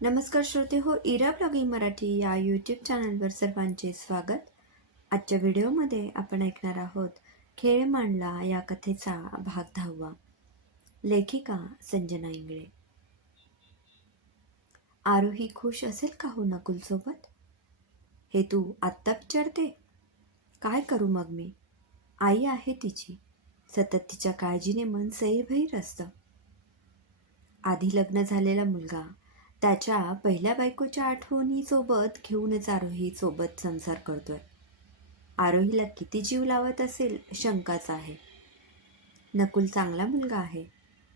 नमस्कार श्रोते हो, इरा ब्लॉगिंग मराठी या यूट्यूब चॅनलवर सर्वांचे स्वागत. आजच्या व्हिडिओमध्ये आपण ऐकणार आहोत खेळ मांडला या कथेचा भाग 10. लेखिका संजना इंगळे. आरोही खुश असेल का हो नकुल सोबत? हे तू आत्ता विचारते? काय करू मग मी? आई आहे तिची, सतत तिच्या काळजीने मन सैरभैर असतं. आधी लग्न झालेला मुलगा त्याच्या पहिल्या बायकोच्या आठवणीसोबत घेऊनच आरोही सोबत संसार करतोय. आरोहीला किती जीव लावत असेल शंकाच आहे. नकुल चांगला मुलगा आहे,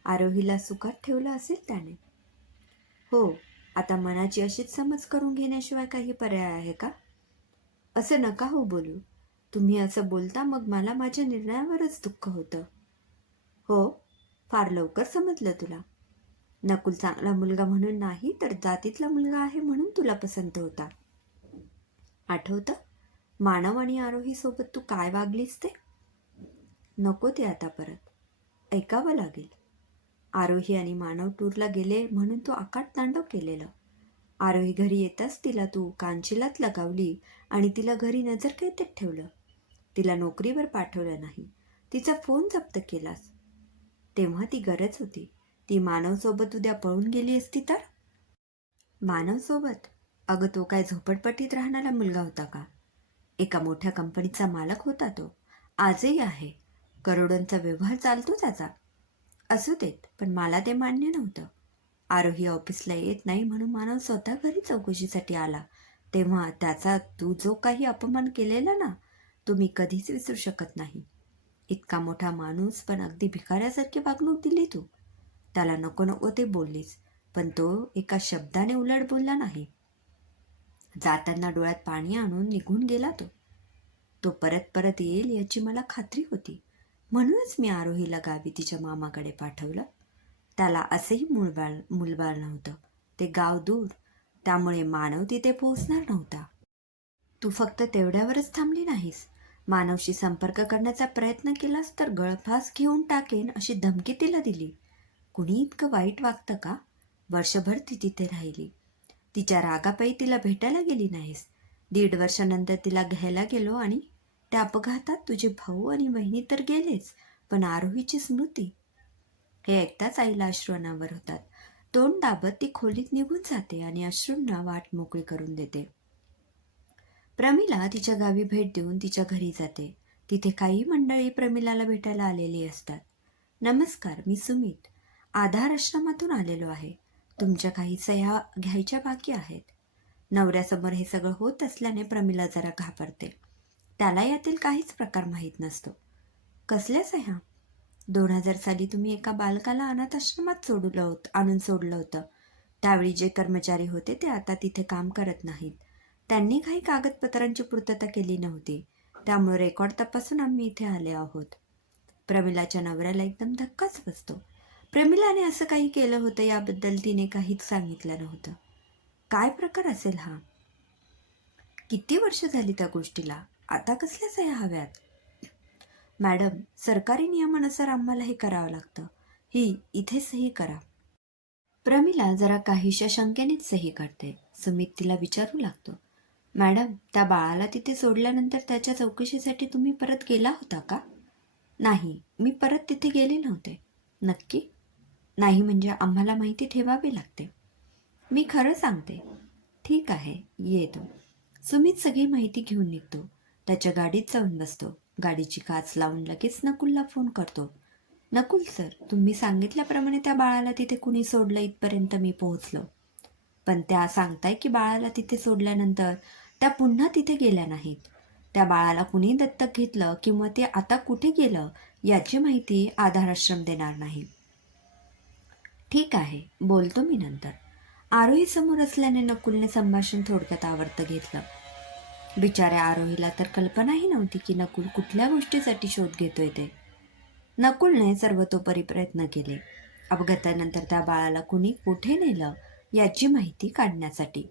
आरोहीला सुखात ठेवलं असेल त्याने. हो, आता मनाची अशीच समज करून घेण्याशिवाय काही पर्याय आहे का? असं नका हो बोलू. तुम्ही असं बोलता मग मला माझ्या निर्णयावरच दुःख होतं. हो, फार लवकर समजलं तुला. नकुल चांगला मुलगा म्हणून नाही तर जातीतला मुलगा आहे म्हणून तुला पसंत होता. आठवतं मानव आणि आरोही सोबत तू काय वागलीस ते? नको ते आता परत ऐकावं लागेल. आरोही आणि मानव टूरला गेले म्हणून तू आकाट तांडव केलेलं. आरोही घरी येताच तिला तू कांचीलात लगावली आणि तिला घरी नजरकैदेत ठेवलं. तिला नोकरीवर पाठवलं नाही, तिचा फोन जप्त केलास. तेव्हा ती गरज होती. ती मानवसोबत उद्या पळून गेली असती तर? मानवसोबत? अगं तो काय झोपडपट्टीत राहणारा मुलगा होता का? एका मोठ्या कंपनीचा मालक होता तो. आजही आहे. करोडोंचा व्यवहार चालतो त्याचा. असू देत, पण मला ते मान्य नव्हतं. आरोही ऑफिसला येत नाही म्हणून मानव स्वतः घरी चौकशीसाठी आला. तेव्हा त्याचा तू जो काही अपमान केलेला ना, तो मी कधीच विसरू शकत नाही. इतका मोठा माणूस पण अगदी भिकाऱ्यासारखी वागणूक दिली तू. त्याला नको नको ते बोललीस, पण तो एका शब्दाने उलट बोलला नाही. जाताना डोळ्यात पाणी आणून निघून गेला तो. तो परत परत येईल याची मला खात्री होती, म्हणूनच मी आरोहीला गावी तिच्या मामाकडे पाठवलं. त्याला असेही मुलबाळ नव्हतं. ते गाव दूर, त्यामुळे मानव तिथे पोहोचणार नव्हता. तू फक्त तेवढ्यावरच थांबली नाहीस. मानवशी संपर्क करण्याचा प्रयत्न केलास तर गळफास घेऊन टाकेन अशी धमकी तिला दिली. कुणी इतकं वाईट वागतं का? वर्षभर ती तिथे राहिली. तिच्या रागापायी तिला भेटायला गेली नाहीस. 1.5 वर्षानंतर तिला घ्यायला गेलो आणि त्या अपघातात तुझे भाऊ आणि बहिणी तर गेलेच, पण आरोहीची स्मृती. हे ऐकताच आईला अश्रू अनावर होतात. तोंड दाबत ती खोलीत निघून जाते आणि अश्रूंना वाट मोकळी करून देते. प्रमिला तिच्या गावी भेट देऊन तिच्या घरी जाते. तिथे काही मंडळी प्रमिलाला भेटायला आलेली असतात. नमस्कार, मी सुमित. आधार आश्रमातून आलेलो आहे. तुमच्या काही सह्या घ्यायच्या बाकी आहेत. नवऱ्यासमोर हे सगळं होत असल्याने प्रमिला जरा घाबरते. त्याला यातील काहीच प्रकार माहीत नसतो. कसल्या सह्या? 2000 साली तुम्ही एका बालकाला अनाथ आश्रमात आणून सोडलं होतं. त्यावेळी जे कर्मचारी होते ते आता तिथे काम करत नाहीत. त्यांनी काही कागदपत्रांची पूर्तता केली नव्हती, त्यामुळे रेकॉर्ड तपासून आम्ही इथे आले आहोत. प्रमिलाच्या नवऱ्याला एकदम धक्काच बसतो. प्रमिलाने असं काही केलं होतं याबद्दल तिने काहीच सांगितलं नव्हतं. काय प्रकार असेल हा? किती वर्ष झाली त्या गोष्टीला? आता कसल्या सह्या हव्यात? मॅडम, सरकारी नियमानुसार आम्हाला हे करावं लागतं. ही इथे सही करा. प्रमिला जरा काहीशा शंकेनेच सही करते. सुमित तिला विचारू लागतो, मॅडम, त्या बाळाला तिथे सोडल्यानंतर त्याच्या चौकशीसाठी तुम्ही परत गेला होता का? नाही, मी परत तिथे गेले नव्हते. नक्की? नाही म्हणजे आम्हाला माहिती ठेवावी लागते. मी खरं सांगते. ठीक आहे, येतो. सुमित सगळी माहिती घेऊन निघतो. त्याच्या गाडीत जाऊन बसतो. गाडीची काच लावून लगेच नकुलला फोन करतो. नकुल सर, तुम्ही सांगितल्याप्रमाणे त्या बाळाला तिथे कुणी सोडलं इथपर्यंत मी पोहोचलो. पण त्या सांगताय की बाळाला तिथे सोडल्यानंतर त्या पुन्हा तिथे गेल्या नाहीत. त्या बाळाला कुणी दत्तक घेतलं किंवा ते आता कुठे गेलं याची माहिती आधार आश्रम देणार नाही. ठीक आहे, बोलतो मी नंतर. आरोही समोर असल्याने नकुलने संभाषण थोडक्यात आवर्त घेतलं. बिचाऱ्या आरोहीला तर कल्पनाही नव्हती की नकुल कुठल्या गोष्टीसाठी शोध घेतोय ते. नकुलने सर्वतोपरी प्रयत्न केले अपघातानंतर त्या बाळाला कुणी कुठे नेलं याची माहिती काढण्यासाठी.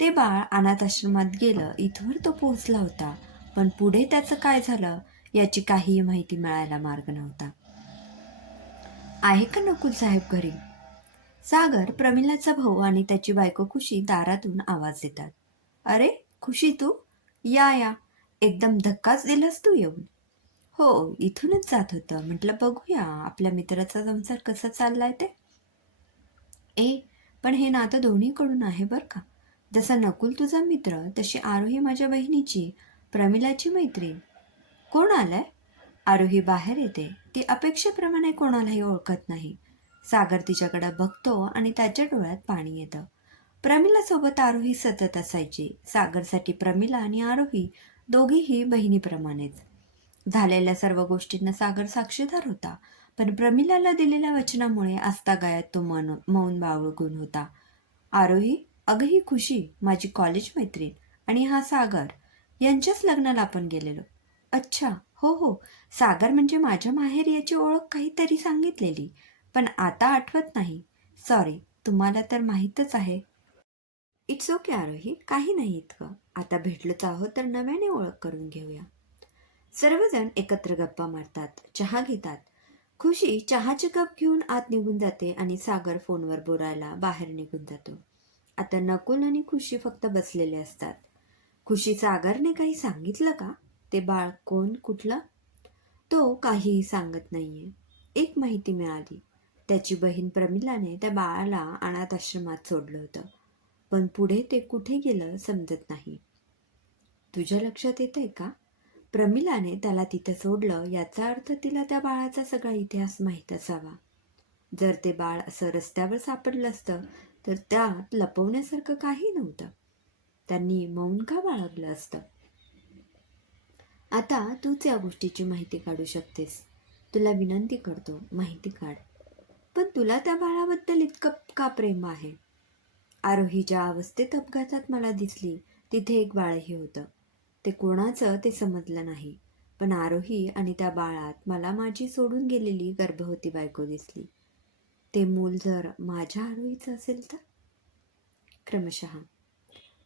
ते बाळ अनाथ आश्रमात गेलं इथवर तो पोहोचला होता, पण पुढे त्याचं काय झालं याची काहीही माहिती मिळायला मार्ग नव्हता. आहे का नकुल साहेब घरी? सागर, प्रमिलाचा भाऊ आणि त्याची बायको खुशी दारातून आवाज देतात. अरे, खुशी तू? या या. एकदम धक्काच दिलास तू येऊन. हो, इथूनच जात होतं. म्हटलं बघूया आपल्या मित्राचा संसार कसा चाललाय ते. ए, पण हे नातं दोन्हीकडून आहे बरं का. जसा नकुल तुझा मित्र, तशी आरोही माझ्या बहिणीची, प्रमिलाची मैत्रीण. कोण आलाय? आरोही बाहेर येते. ती अपेक्षेप्रमाणे कोणालाही ओळखत नाही. सागर तिच्याकडे बघतो आणि त्याच्या डोळ्यात पाणी येतं. प्रमिलासोबत आरोही सतत असायची. सागरसाठी प्रमिला आणि आरोही दोघीही बहिणीप्रमाणेच. झालेल्या सर्व गोष्टींना सागर साक्षीदार होता. पण प्रमिलाला दिलेल्या वचनामुळे आजतागायत तो मौन बाळगून होता. आरोही, अगं ही खुशी, माझी कॉलेज मैत्रीण, आणि हा सागर, यांच्याच लग्नाला आपण गेलेलो. अच्छा, हो हो. सागर म्हणजे माझ्या माहेर याची ओळख काहीतरी सांगितलेली, पण आता आठवत नाही. सॉरी, तुम्हाला तर माहीतच आहे. इट्स ओके आरोही, काही नाही इतकं. आता भेटलोच आहोत तर नव्याने ओळख करून घेऊया. सर्वजण एकत्र गप्पा मारतात, चहा घेतात. खुशी चहाचे कप घेऊन आत निघून जाते आणि सागर फोनवर बोलायला बाहेर निघून जातो. आता नकुल आणि खुशी फक्त बसलेले असतात. खुशी, सागरने काही सांगितलं का? ते बाळ कोण, कुठलं? तो काहीही सांगत नाहीये. एक माहिती मिळाली. त्याची बहीण प्रमिलाने त्या बाळाला अनाथ आश्रमात सोडलं होतं. पण पुढे ते कुठे गेलं समजत नाही. तुझ्या लक्षात येतंय का? प्रमिलाने त्याला तिथे सोडलं याचा अर्थ तिला त्या बाळाचा सगळा इतिहास माहीत असावा. जर ते बाळ असं रस्त्यावर सापडलं असतं तर त्यात लपवण्यासारखं काही नव्हतं. त्यांनी मौन का बाळगलं असतं? आता तूच या गोष्टीची माहिती काढू शकतेस. तुला विनंती करतो, माहिती काढ. पण तुला त्या बाळाबद्दल इतकं का प्रेम आहे? आरोही ज्या अवस्थेत अपघातात मला दिसली, तिथे एक बाळही होतं. ते कोणाचं ते समजलं नाही. पण आरोही आणि त्या बाळात मला माझी सोडून गेलेली गर्भवती बायको दिसली. ते मूल जर माझ्या आरोहीचं असेल तर? क्रमशः.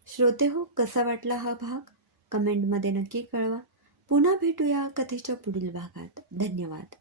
श्रोते हो, कसा वाटला हा भाग? कमेंटमध्ये नक्की कळवा. पुन्हा भेटूया कथेच्या पुढील भागात. धन्यवाद.